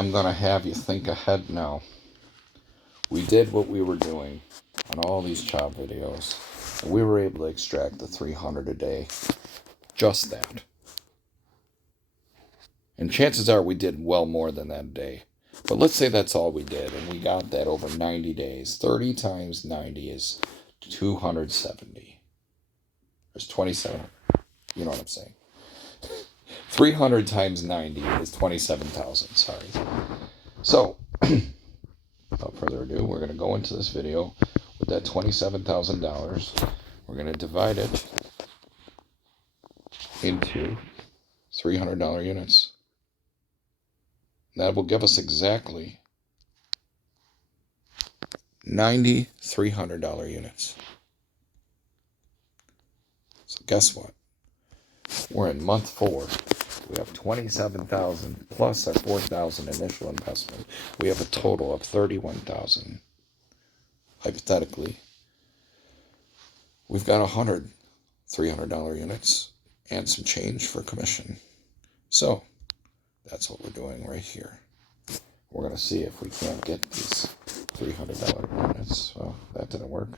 I'm going to have you think ahead now. We did what we were doing on all these chop videos. And we were able to extract the 300 a day. Just that. And chances are we did well more than that a day. But let's say that's all we did, and we got that over 90 days. 30 times 90 is 270. There's 27. You know what I'm saying. 300 times 90 is 27,000. Sorry. So, without further ado, we're going to go into this video with that $27,000. We're going to divide it into $300 units. That will give us exactly 90 $300 units. So guess what? We're in month 4. We have 27,000 plus our 4,000 initial investment. We have a total of 31,000. Hypothetically, we've got 100 $300 units and some change for commission. So that's what we're doing right here. We're going to see if we can't get these $300 units. Well, that didn't work.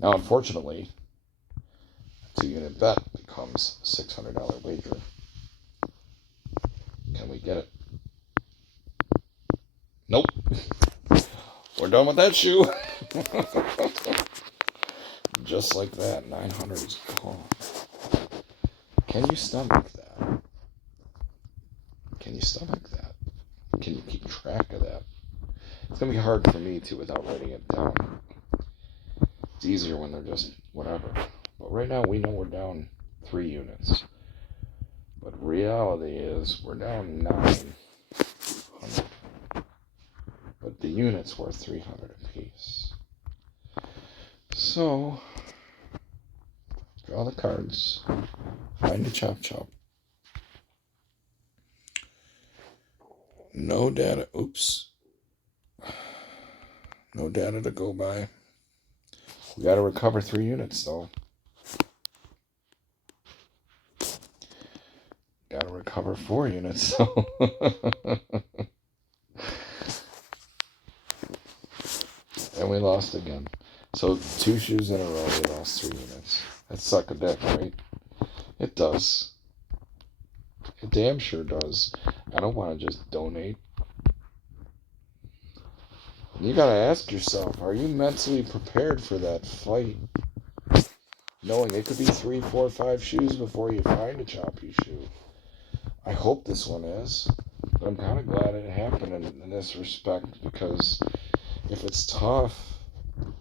Now, unfortunately, a 2-unit bet becomes a $600 wager. Can we get it? Nope. We're done with that shoe. Just like that, 900 is gone. Can you stomach that? Can you stomach that? Can you keep track of that? It's going to be hard for me to without writing it down. It's easier when they're just whatever. But right now we know we're down 3 units. But reality is we're down 900. But the units were 300 apiece. So, draw the cards. Find a chop chop. No data. Oops. No data to go by. We got to recover 3 units, though. Got to recover 4 units, though. And we lost again. So 2 shoes in a row, we lost 3 units. That suck a dick, right? It does. It damn sure does. I don't want to just donate. You gotta ask yourself, are you mentally prepared for that fight? Knowing it could be 3, 4, 5 shoes before you find a choppy shoe. I hope this one is. But I'm kind of glad it happened in this respect, because if it's tough,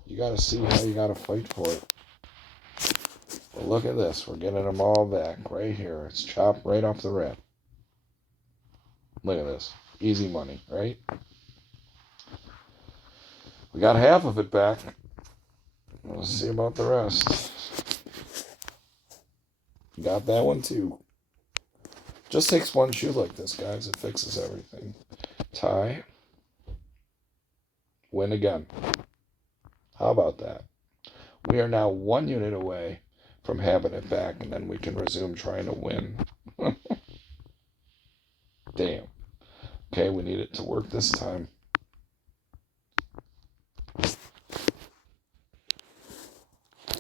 you gotta see how you gotta fight for it. But look at this. We're getting them all back right here. It's chopped right off the rip. Look at this. Easy money, right? We got half of it back. We'll see about the rest. Got that one too. Just takes one shoe like this, guys. It fixes everything. Tie. Win again. How about that? We are now 1 unit away from having it back, and then we can resume trying to win. Damn. Okay, we need it to work this time.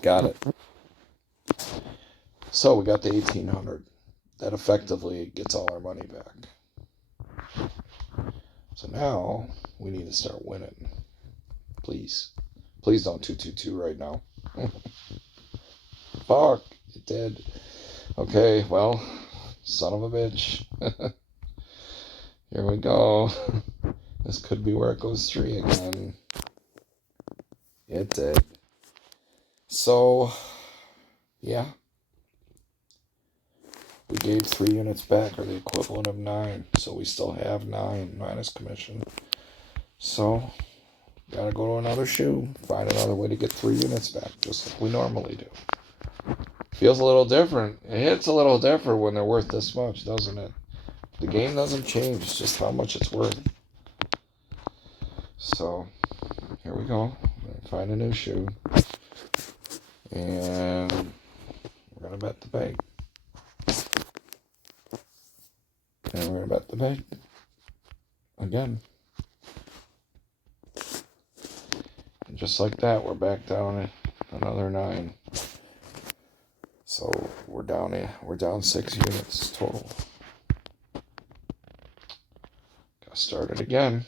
Got it. So we got the 1,800. That effectively gets all our money back. So now we need to start winning. Please. Please don't 222 right now. Fuck. It did. Okay, well, son of a bitch. Here we go. This could be where it goes 3 again. It did. So, yeah. We gave 3 units back, or the equivalent of 9. So we still have 9 minus commission. So, gotta go to another shoe. Find another way to get 3 units back, just like we normally do. Feels a little different. It hits a little different when they're worth this much, doesn't it? The game doesn't change, it's just how much it's worth. So, here we go. Find a new shoe. And we're going to bet the bank. And we're going to bet the bank. again. And just like that, we're back down at another 9. So we're down 6 units total. Gotta start it again.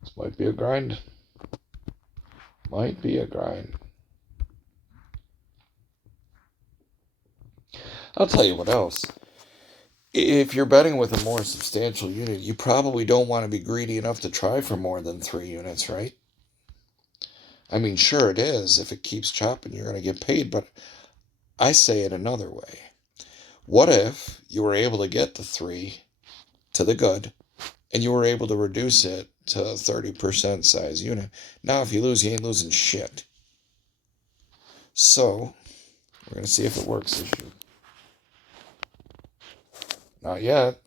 This might be a grind. Might be a grind. I'll tell you what else. If you're betting with a more substantial unit, you probably don't want to be greedy enough to try for more than 3 units, right? I mean, sure it is. If it keeps chopping, you're going to get paid, but I say it another way. What if you were able to get the 3 to the good, and you were able to reduce it to a 30% size unit? Now, if you lose, you ain't losing shit. So, we're going to see if it works this year. Not yet.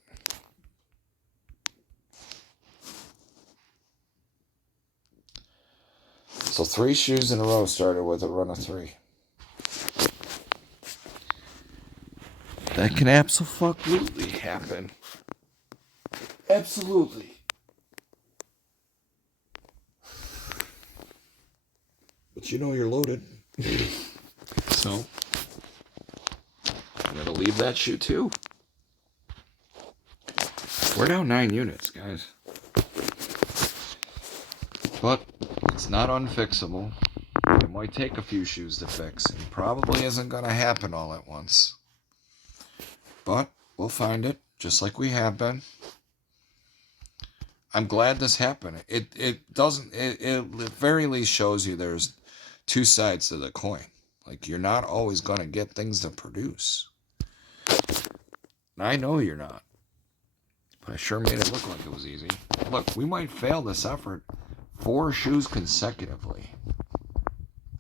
So 3 shoes in a row started with a run of 3. That can absolutely happen. Absolutely. But you know you're loaded. So, I'm going to leave that shoe too. We're down 9 units, guys. But it's not unfixable. It might take a few shoes to fix. It probably isn't going to happen all at once. But we'll find it, just like we have been. I'm glad this happened. It at very least shows you there's 2 sides to the coin. Like, you're not always going to get things to produce. I know you're not. But I sure made it look like it was easy. Look, we might fail this effort 4 shoes consecutively.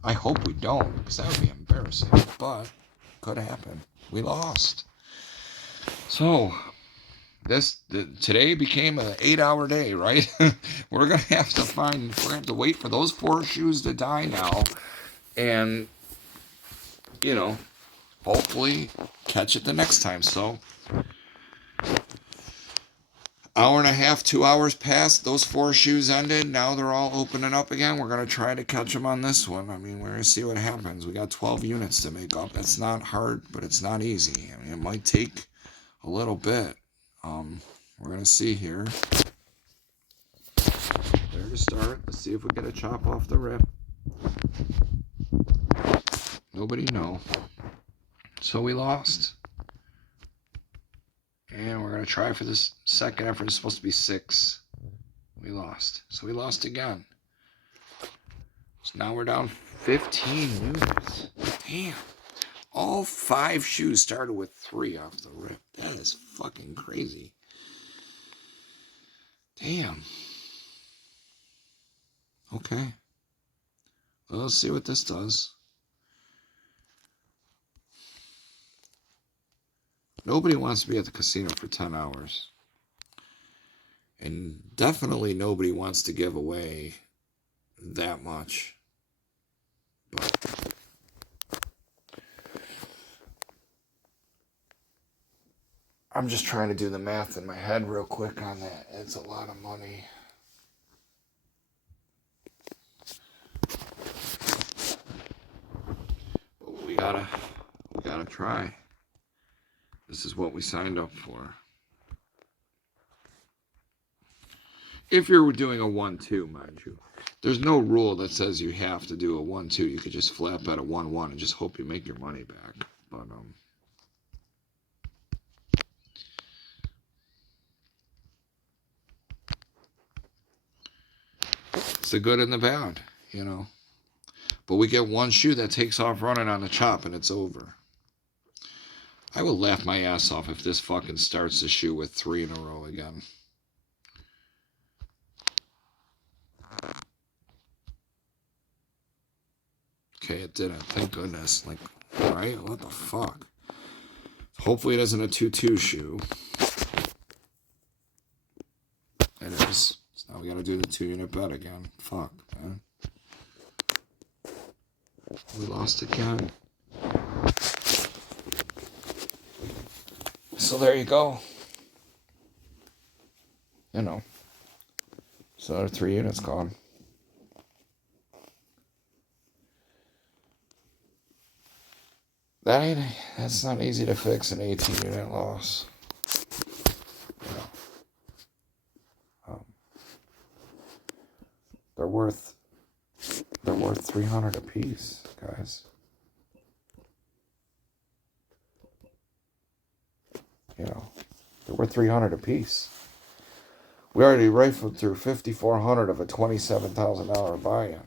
I hope we don't, because that would be embarrassing. But could happen. We lost. So, today became an 8-hour day, right? We're going to have to wait for those 4 shoes to die now. And, hopefully catch it the next time. So, hour and a half, 2 hours passed. Those 4 shoes ended. Now they're all opening up again. We're going to try to catch them on this one. I mean, we're going to see what happens. We got 12 units to make up. That's not hard, but it's not easy. I mean, it might take a little bit. We're going to see here. There to start. Let's see if we get a chop off the rip. Nobody know. So we lost. And we're going to try for this second effort. It's supposed to be 6. We lost. So we lost again. So now we're down 15 units. Damn. All 5 shoes started with 3 off the rip. That is fucking crazy. Damn. Okay. Well, let's see what this does. Nobody wants to be at the casino for 10 hours. And definitely nobody wants to give away that much. But I'm just trying to do the math in my head real quick on that. It's a lot of money. But we gotta try. This is what we signed up for. If you're doing a 1-2, mind you. There's no rule that says you have to do a 1-2. You could just flat bet a 1-1 and just hope you make your money back. But it's the good and the bad, But we get 1 shoe that takes off running on the chop and it's over. I will laugh my ass off if this fucking starts the shoe with 3 in a row again. Okay, it didn't. Thank goodness. Like, right? What the fuck? Hopefully it isn't a 2-2 shoe. It is. So now we gotta do the 2-unit bet again. Fuck, man. We lost again. So there you go. You know, so another 3 units gone. That's not easy to fix an 18 unit loss. You know, um, they're worth 300 apiece, guys. You know, they're worth 300 apiece. We already rifled through 5,400 of a $27,000 buy-in.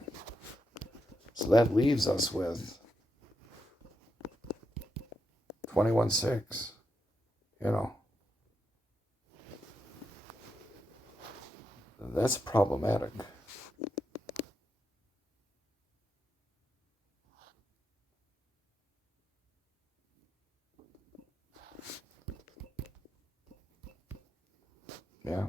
So that leaves us with 21.6. You know, that's problematic. Yeah.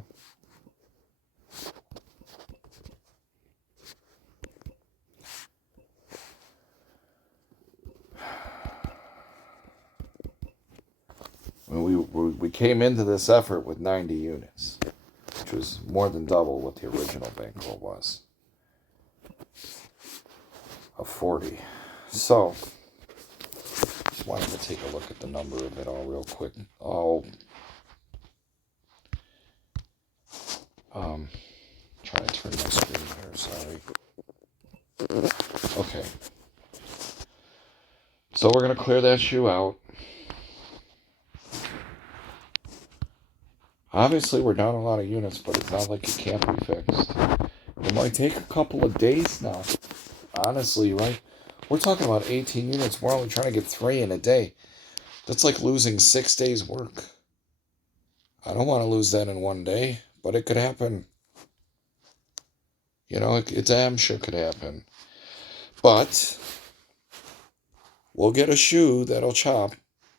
We came into this effort with 90 units, which was more than double what the original bankroll was of 40. So, just wanted to take a look at the number of it all real quick. Try to turn my screen here, sorry. Okay. So we're going to clear that shoe out. Obviously, we're down a lot of units, but it's not like it can't be fixed. It might take a couple of days now. Honestly, right? We're talking about 18 units. We're only trying to get 3 in a day. That's like losing 6 days' work. I don't want to lose that in one day, but it could happen. You know, it damn sure could happen. But we'll get a shoe that'll chop,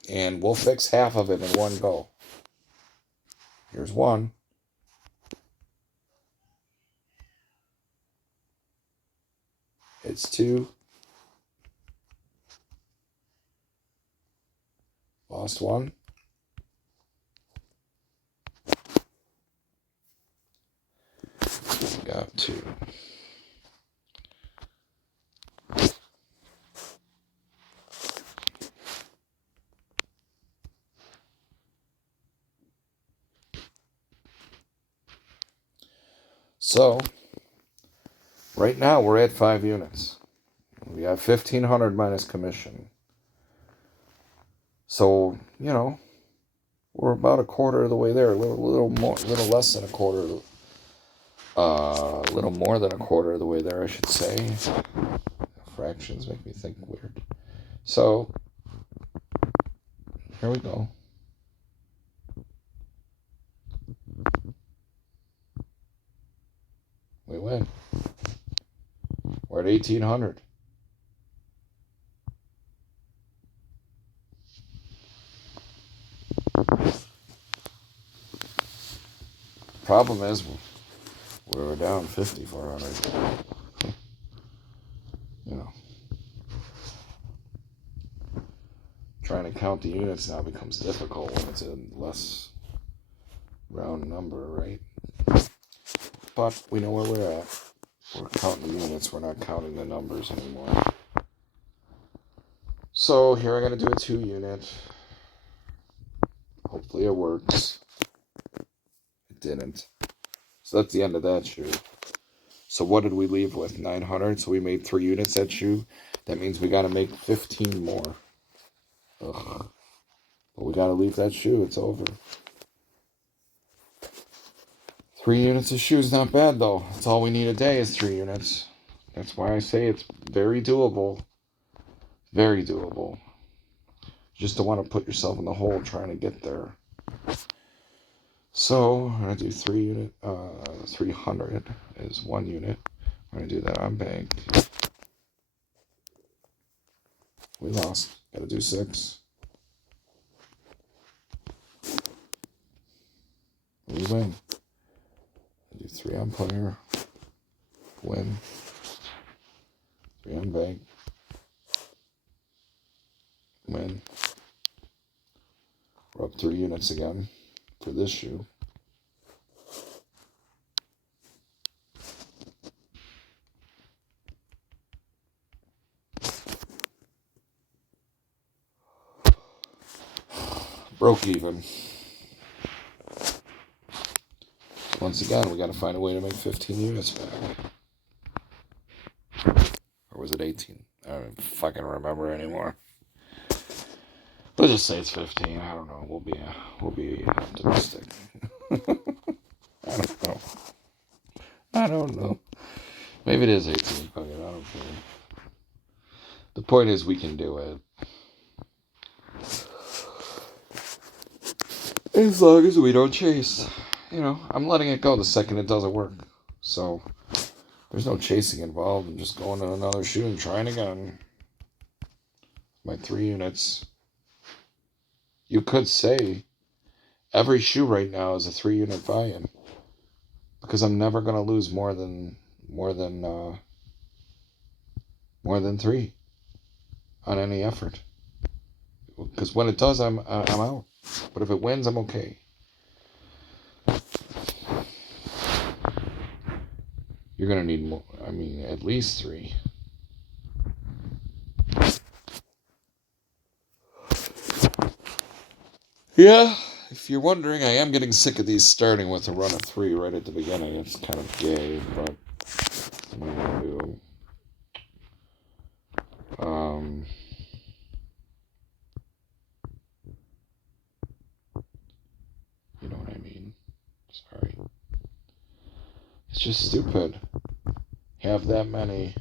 and we'll fix half of it in one go. Here's one. It's 2. Lost 1. Got 2. So, right now we're at 5 units. We got 1,500 minus commission. So, you know, we're about a quarter of the way there. A little less than a quarter. A little more than a quarter of the way there, I should say. Fractions make me think weird. So, here we go. We win. We're at 1,800. Problem is, we were down 5,400. You know, trying to count the units now becomes difficult when it's a less round number, right? But we know where we're at. We're counting the units. We're not counting the numbers anymore. So here I'm going to do a 2 unit. Hopefully it works. It didn't. So that's the end of that shoe. So what did we leave with? 900. So we made 3 units that shoe. That means we got to make 15 more. Ugh. But we got to leave that shoe. It's over. 3 units of shoe is not bad, though. That's all we need a day is 3 units. That's why I say it's very doable. Very doable. You just don't want to put yourself in the hole trying to get there. So I'm going to do 300 is 1 unit. I'm going to do that on bank. We lost. Got to do 6. We win. I do 3 on player. Win. 3 on bank. Win. We're up 3 units again for this shoe. Broke even. Once again, we got to find a way to make 15 units back. Or was it 18? I don't fucking remember anymore. Let's just say it's 15. I don't know. We'll be optimistic. I don't know. Maybe it is 18. Fuck it, I don't care. The point is we can do it. As long as we don't chase. You know, I'm letting it go the second it doesn't work. So, there's no chasing involved. I'm just going to another shoe and trying again. My 3 units. You could say every shoe right now is a 3-unit buy-in. Because I'm never going to lose more than 3 on any effort. Because when it does, I'm out. But if it wins, I'm okay. You're going to need more. I mean, at least 3. Yeah, if you're wondering, I am getting sick of these starting with a run of 3 right at the beginning. It's kind of gay, but what am I going to do? You know what I mean? Sorry. It's just stupid. Have that many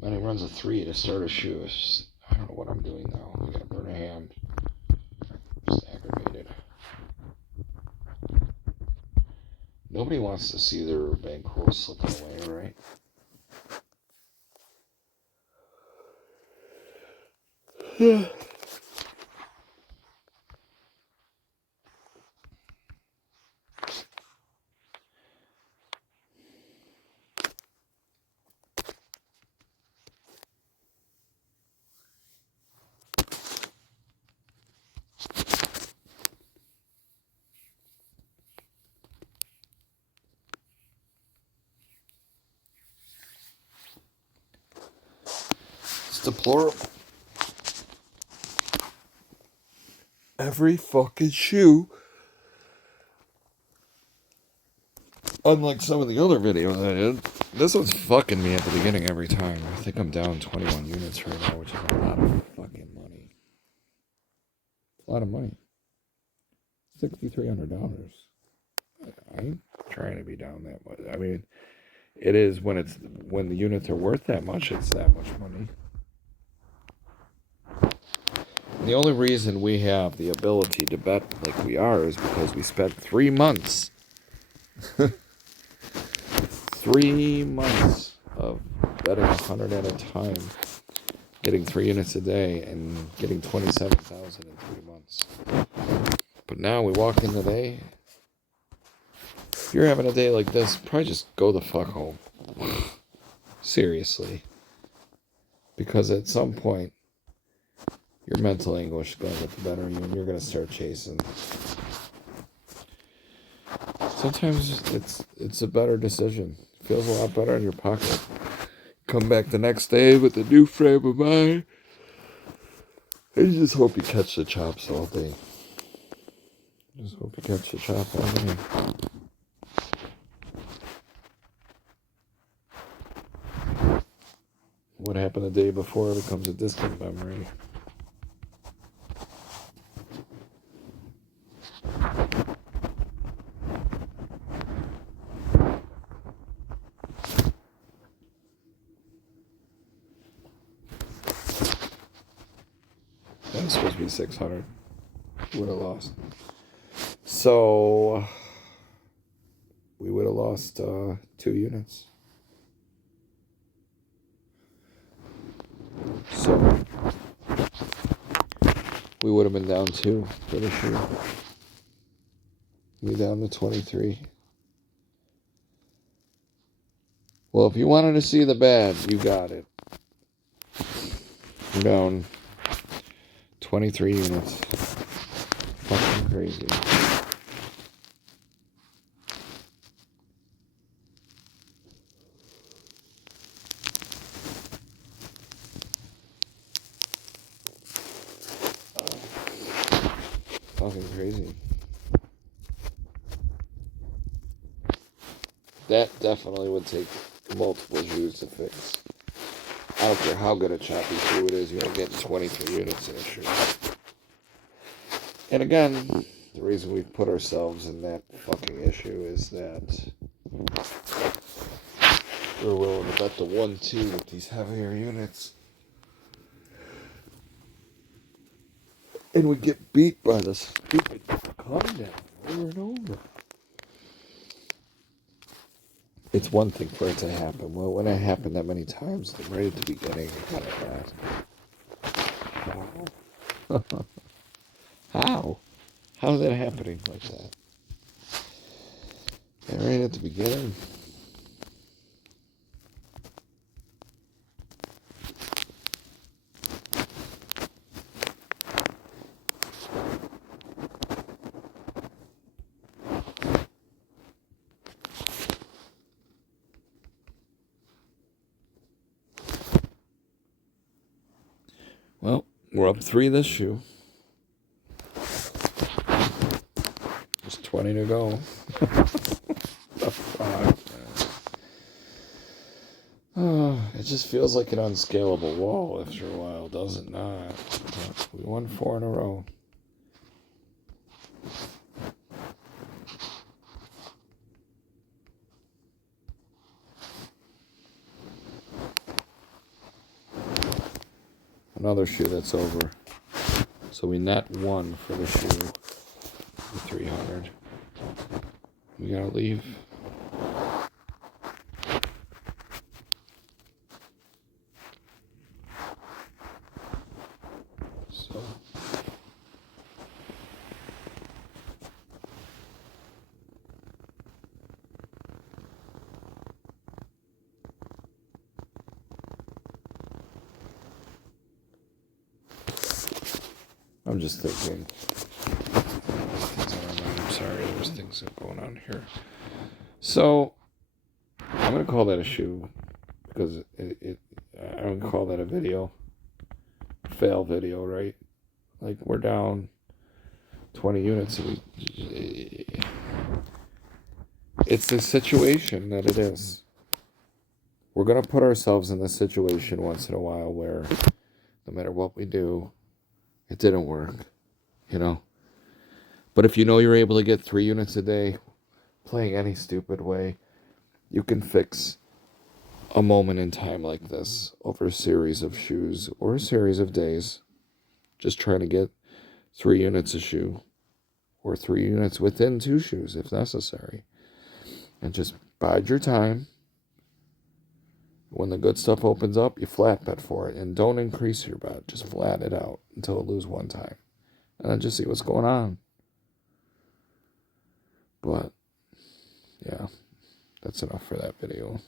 runs of 3 to start a shoe. Just, I don't know what I'm doing now. I gotta burn a hand. I'm just aggravated. Nobody wants to see their bankroll slipping away, right? It's deplorable. Every fucking shoe, unlike some of the other videos I did, this one's fucking me at the beginning every time. I think I'm down 21 units right now, which is a lot of fucking money. A lot of money. $6,300. I ain't trying to be down that much. I mean, it is when the units are worth that much, it's that much money. The only reason we have the ability to bet like we are is because we spent 3 months 3 months of betting 100 at a time, getting 3 units a day, and getting 27,000 in 3 months. But now we walk in the day. If you're having a day like this, probably just go the fuck home. Seriously. Because at some point, your mental anguish is going to get the better of you and you're going to start chasing. Sometimes it's a better decision. It feels a lot better in your pocket. Come back the next day with a new frame of mind. I just hope you catch the chops all day. Just hope you catch the chop all day. What happened the day before becomes a distant memory. That was supposed to be 600. Would have lost. So we would have lost 2 units. So we would have been down 2 for the shoe. We down to 23. Well, if you wanted to see the bad, you got it. We're down 23 units. Fucking crazy. fucking crazy. That definitely would take multiple shoes to fix. I don't care how good a choppy shoe it is, you don't get 23 units in a shoe. And again, the reason we've put ourselves in that fucking issue is that we're willing to bet the 1-2 with these heavier units. And we get beat by the stupid Condon over and over. It's one thing for it to happen. Well, when it happened that many times, right at the beginning, it kind of bad. How? How is that happening like that? And right at the beginning. Well, we're up 3 this shoe. Just 20 to go. It just feels like an unscalable wall after a while, does it not? We won 4 in a row. Another shoe that's over. So we net 1 for the shoe. 300. We gotta leave. So I'm just thinking. I'm sorry, there's things going on here. So I'm gonna call that a shoe because I'm gonna call that a video. Fail video, right? Like we're down 20 units. It's the situation that it is. We're gonna put ourselves in this situation once in a while where no matter what we do, it didn't work, you know. But if you know you're able to get 3 units a day, playing any stupid way, you can fix a moment in time like this over a series of shoes or a series of days. Just trying to get 3 units a shoe or 3 units within 2 shoes if necessary. And just bide your time. When the good stuff opens up, you flat bet for it. And don't increase your bet. Just flat it out until it lose one time. And then just see what's going on. But, yeah, that's enough for that video.